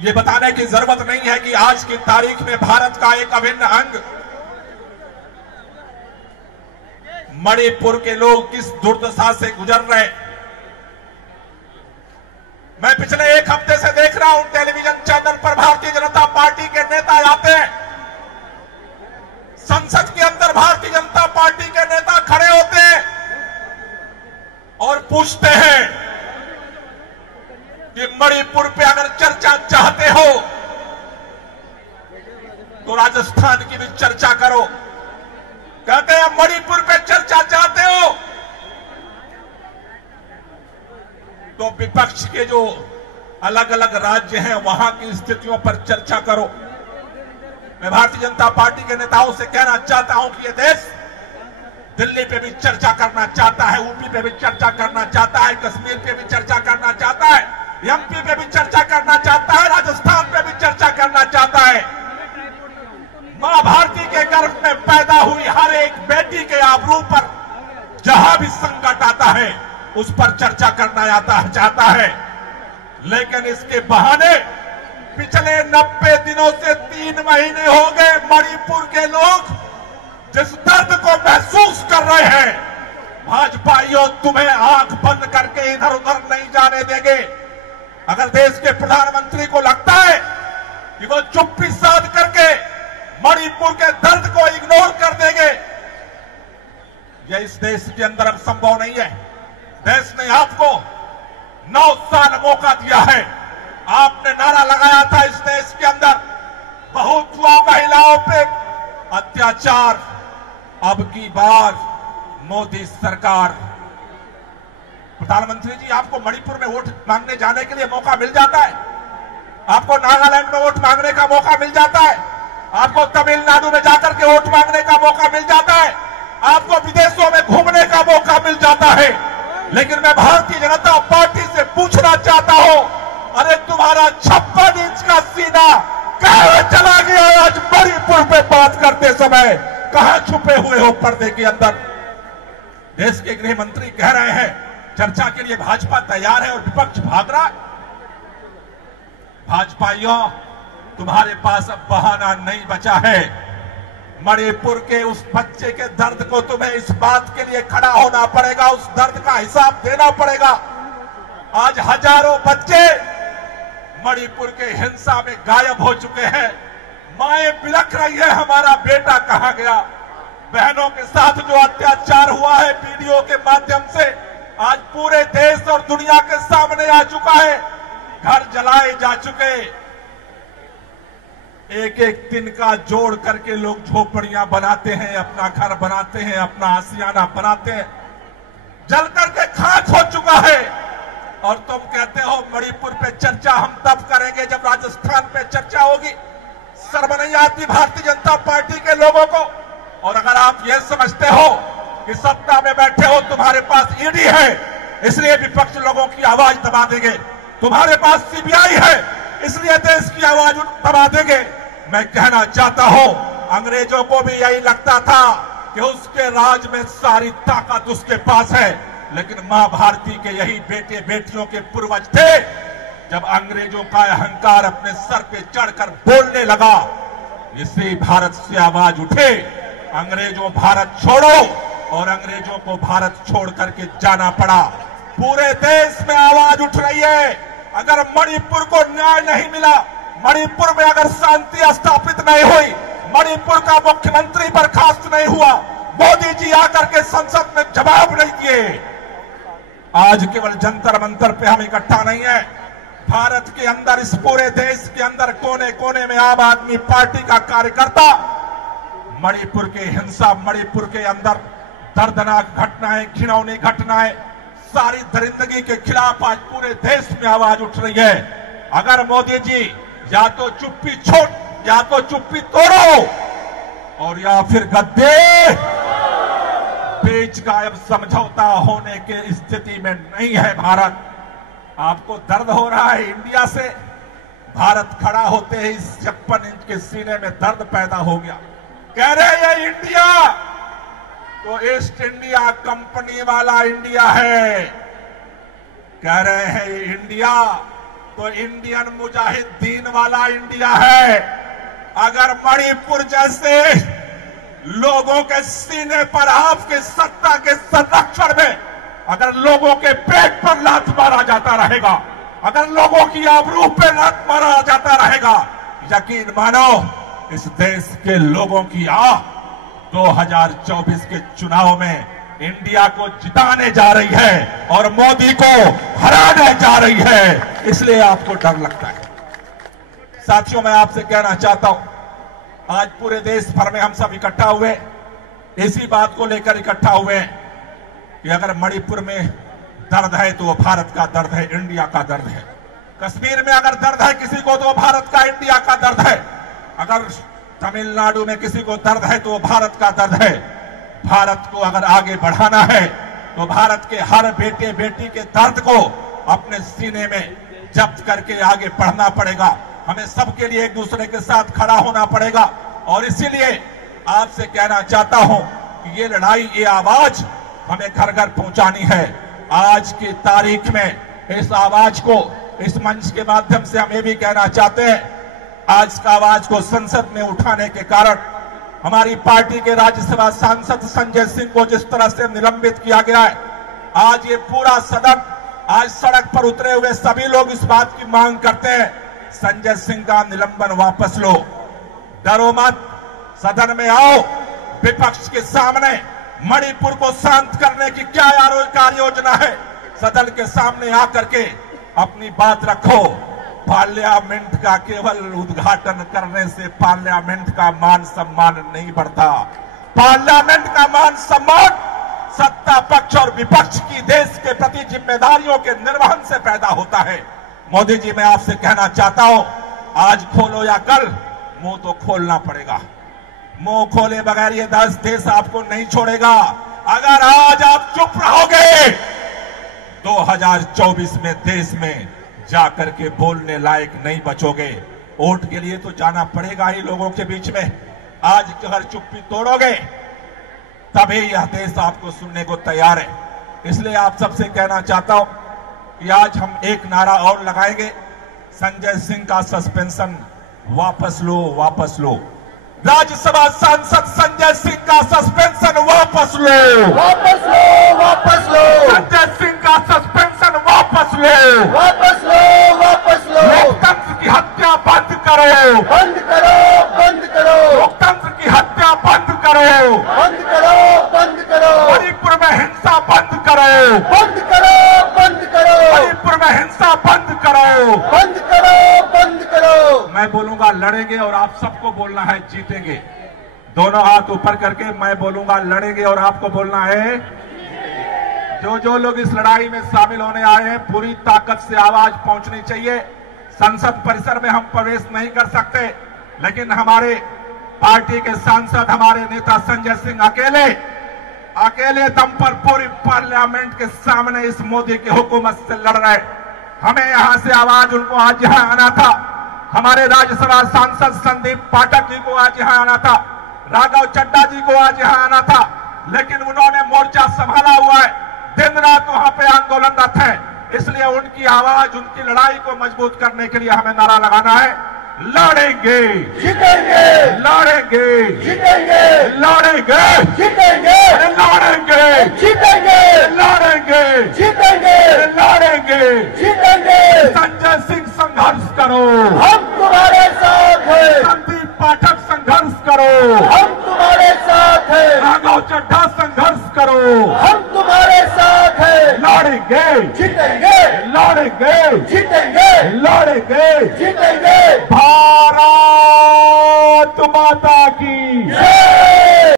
ये बताने की जरूरत नहीं है कि आज की तारीख में भारत का एक अभिन्न अंग मणिपुर के लोग किस दुर्दशा से गुजर रहे। मैं पिछले एक हफ्ते से देख रहा हूं टेलीविजन चैनल पर भारतीय जनता पार्टी के नेता आते हैं, संसद के अंदर भारतीय जनता पार्टी के नेता खड़े होते हैं और पूछते हैं कि मणिपुर पे अगर चर्चा चाहते हो तो राजस्थान की भी चर्चा करो। कहते हैं मणिपुर पे चर्चा चाहते हो तो विपक्ष के जो अलग अलग राज्य हैं वहां की स्थितियों पर चर्चा करो। मैं भारतीय जनता पार्टी के नेताओं से कहना चाहता हूं कि यह देश दिल्ली पे भी चर्चा करना चाहता है, यूपी पे भी चर्चा करना चाहता है, कश्मीर पे भी चर्चा करना चाहता है, एमपी पे भी चर्चा करना चाहता है, राजस्थान पे भी चर्चा करना चाहता है। मां भारती के गर्भ में पैदा हुई हर एक बेटी के आबरू पर जहां भी संकट आता है उस पर चर्चा करना चाहता है। लेकिन इसके बहाने पिछले 90 दिनों से 3 महीने हो गए मणिपुर के लोग जिस दर्द को महसूस कर रहे हैं, भाजपाइयों तुम्हें आंख बंद करके इधर उधर नहीं जाने देंगे। अगर देश के प्रधानमंत्री को लगता है कि वो चुप्पी साध करके मणिपुर के दर्द को इग्नोर कर देंगे, यह इस देश के अंदर अब संभव नहीं है। देश ने आपको 9 साल मौका दिया है। आपने नारा लगाया था इस देश के अंदर बहुत हुआ महिलाओं पे अत्याचार, अब की बार मोदी सरकार। प्रधानमंत्री जी, आपको मणिपुर में वोट मांगने जाने के लिए मौका मिल जाता है, आपको नागालैंड में वोट मांगने का मौका मिल जाता है, आपको तमिलनाडु में जाकर के वोट मांगने का मौका मिल जाता है, आपको विदेशों में घूमने का मौका मिल जाता है। लेकिन मैं भारतीय जनता पार्टी से पूछना चाहता हूं, अरे तुम्हारा 56 इंच का सीना कहां चला गया? आज मणिपुर पे बात करते समय कहां छुपे हुए हो पर्दे के अंदर? देश के गृह मंत्री कह रहे हैं चर्चा के लिए भाजपा तैयार है और विपक्ष भाग रहा है। भाजपाइयों, तुम्हारे पास अब बहाना नहीं बचा है। मणिपुर के उस बच्चे के दर्द को तुम्हें इस बात के लिए खड़ा होना पड़ेगा, उस दर्द का हिसाब देना पड़ेगा। आज हजारों बच्चे मणिपुर के हिंसा में गायब हो चुके हैं। माएं बिलख रही है, हमारा बेटा कहां गया? बहनों के साथ जो अत्याचार हुआ है वीडियो के माध्यम से आज पूरे देश और दुनिया के सामने आ चुका है। घर जलाए जा चुके, एक एक दिन का जोड़ करके लोग झोपड़ियां बनाते हैं, अपना घर बनाते हैं, अपना आशियाना बनाते हैं, जल करके खाक हो चुका है। और तुम कहते हो मणिपुर पे चर्चा हम तब करेंगे जब राजस्थान पे चर्चा होगी। शर्म नहीं आती भारतीय जनता पार्टी के लोगों को? और अगर आप ये समझते हो कि सत्ता में बैठे हो, तुम्हारे पास ईडी है इसलिए विपक्ष लोगों की आवाज दबा देंगे, तुम्हारे पास सीबीआई है इसलिए देश की आवाज दबा देंगे। मैं कहना चाहता हूं, अंग्रेजों को भी यही लगता था कि उसके राज में सारी ताकत उसके पास है, लेकिन मां भारती के यही बेटे बेटियों के पूर्वज थे। जब अंग्रेजों का अहंकार अपने सर पे चढ़कर बोलने लगा, इसी भारत से आवाज उठे, अंग्रेजों भारत छोड़ो, और अंग्रेजों को भारत छोड़ करके जाना पड़ा। पूरे देश में आवाज उठ रही है, अगर मणिपुर को न्याय नहीं मिला, मणिपुर में अगर शांति स्थापित नहीं हुई, मणिपुर का मुख्यमंत्री बर्खास्त नहीं हुआ, मोदी जी आकर के संसद में जवाब नहीं दिए। आज केवल जंतर मंतर पे हम इकट्ठा नहीं है, भारत के अंदर, इस पूरे देश के अंदर कोने कोने में आम आदमी पार्टी का कार्यकर्ता मणिपुर के हिंसा, मणिपुर के अंदर दर्दनाक घटनाएं, घिनौनी घटनाएं, सारी दरिंदगी के खिलाफ आज पूरे देश में आवाज उठ रही है। अगर मोदी जी या तो चुप्पी या तो चुप्पी तोड़ो और या फिर गद्दे बीच गायब समझौता होने की स्थिति में नहीं है भारत। आपको दर्द हो रहा है इंडिया से, भारत खड़ा होते ही 56 इंच के सीने में दर्द पैदा हो गया। कह रहे हैं ये इंडिया तो ईस्ट इंडिया कंपनी वाला इंडिया है, कह रहे हैं ये इंडिया तो इंडियन मुजाहिदीन वाला इंडिया है। अगर मणिपुर जैसे लोगों के सीने पर आपके सत्ता के संरक्षण में अगर लोगों के पेट पर लात मारा जाता रहेगा, अगर लोगों की आबरू पे लात मारा जाता रहेगा, यकीन मानो इस देश के लोगों की 2024 के चुनाव में इंडिया को जिताने जा रही है और मोदी को हराने जा रही है। इसलिए आपको डर लगता है। साथियों, मैं आपसे कहना चाहता हूं, आज पूरे देश भर में हम सब इकट्ठा हुए, इसी बात को लेकर इकट्ठा हुए हैं कि अगर मणिपुर में दर्द है तो वो भारत का दर्द है, इंडिया का दर्द है। कश्मीर में अगर दर्द है किसी को तो वो भारत का, इंडिया का दर्द है। अगर तमिलनाडु में किसी को दर्द है तो वो भारत का दर्द है। भारत को अगर आगे बढ़ाना है तो भारत के हर बेटे बेटी के दर्द को अपने सीने में जब्त करके आगे बढ़ना पड़ेगा। हमें सबके लिए एक दूसरे के साथ खड़ा होना पड़ेगा और इसीलिए आपसे कहना चाहता हूं कि ये लड़ाई, ये आवाज हमें घर घर पहुंचानी है। आज की तारीख में इस आवाज को इस मंच के माध्यम से हम ये भी कहना चाहते हैं, आज का आवाज को संसद में उठाने के कारण हमारी पार्टी के राज्यसभा सांसद संजय सिंह को जिस तरह से निलंबित किया गया है, आज ये पूरा सदन, आज सड़क पर उतरे हुए सभी लोग इस बात की मांग करते हैं, संजय सिंह का निलंबन वापस लो। डरो मत, सदन में आओ, विपक्ष के सामने मणिपुर को शांत करने की क्या कार्य योजना है, सदन के सामने आकर के अपनी बात रखो। पार्लियामेंट का केवल उद्घाटन करने से पार्लियामेंट का मान सम्मान नहीं बढ़ता। पार्लियामेंट का मान सम्मान सत्ता पक्ष और विपक्ष की देश के प्रति जिम्मेदारियों के निर्वहन से पैदा होता है। मोदी जी, मैं आपसे कहना चाहता हूं, आज खोलो या कल मुंह तो खोलना पड़ेगा। मुंह खोले बगैर ये देश आपको नहीं छोड़ेगा। अगर आज आप चुप रहोगे 2024 में देश में जाकर के बोलने लायक नहीं बचोगे। वोट के लिए तो जाना पड़ेगा ही लोगों के बीच में। आज अगर चुप्पी तोड़ोगे तभी यह देश आपको सुनने को तैयार है। इसलिए आप सबसे कहना चाहता हूं कि आज हम एक नारा और लगाएंगे, संजय सिंह का सस्पेंशन वापस लो, वापस लो। राज्यसभा सांसद संजय सिंह का सस्पेंशन वापस लो, वापस लो, वापस लो। संजय सिंह का सस्पेंशन वापस लो, वापस लो, वापस लो। लोकतंत्र की हत्या बंद करो, बंद करो, बंद करो। लोकतंत्र की हत्या बंद करो, बंद करो, बंद करो। मणिपुर में हिंसा बंद करो, बंद करो, बंद करो। मणिपुर में हिंसा बंद करो, बंद करो, बंद करो। मैं बोलूंगा लड़ेंगे और आप सबको बोलना है जीतेंगे। दोनों हाथ ऊपर करके मैं बोलूंगा लड़ेंगे और आपको बोलना है। जो लोग इस लड़ाई में शामिल होने आए हैं, पूरी ताकत से आवाज पहुंचनी चाहिए। संसद परिसर में हम प्रवेश नहीं कर सकते, लेकिन हमारे पार्टी के सांसद, हमारे नेता संजय सिंह अकेले दम पर पूरी पार्लियामेंट के सामने इस मोदी की हुकूमत से लड़ रहे। हमें यहां से आवाज, उनको आज यहां आना था। हमारे राज्यसभा सांसद संदीप पाठक जी को आज यहां आना था, राघव चड्ढा जी को आज यहां आना था, लेकिन उन्होंने मोर्चा संभाला हुआ है, दिन रात वहां पे आंदोलनरत है। इसलिए उनकी आवाज, उनकी लड़ाई को मजबूत करने के लिए हमें नारा लगाना है, लड़ेंगे, जीतेंगे, लड़ेंगे, जीतेंगे, लड़ेंगे, जीतेंगे, लड़ेंगे, जीतेंगे, लड़ेंगे, जीतेंगे, लड़ेंगे। जीतेंगे। संजय सिंह संघर्ष करो, हम तुम्हारे साथ हैं। संदीप पाठक संघर्ष करो, हम तुम्हारे साथ हैं। राघव चड्ढा संघर्ष करो, हम तुम्हारे साथ हैं। लड़ेंगे, जीतेंगे, लड़ेंगे, जीतेंगे, लड़ेंगे। जीतेंगे। भारत माता की जय।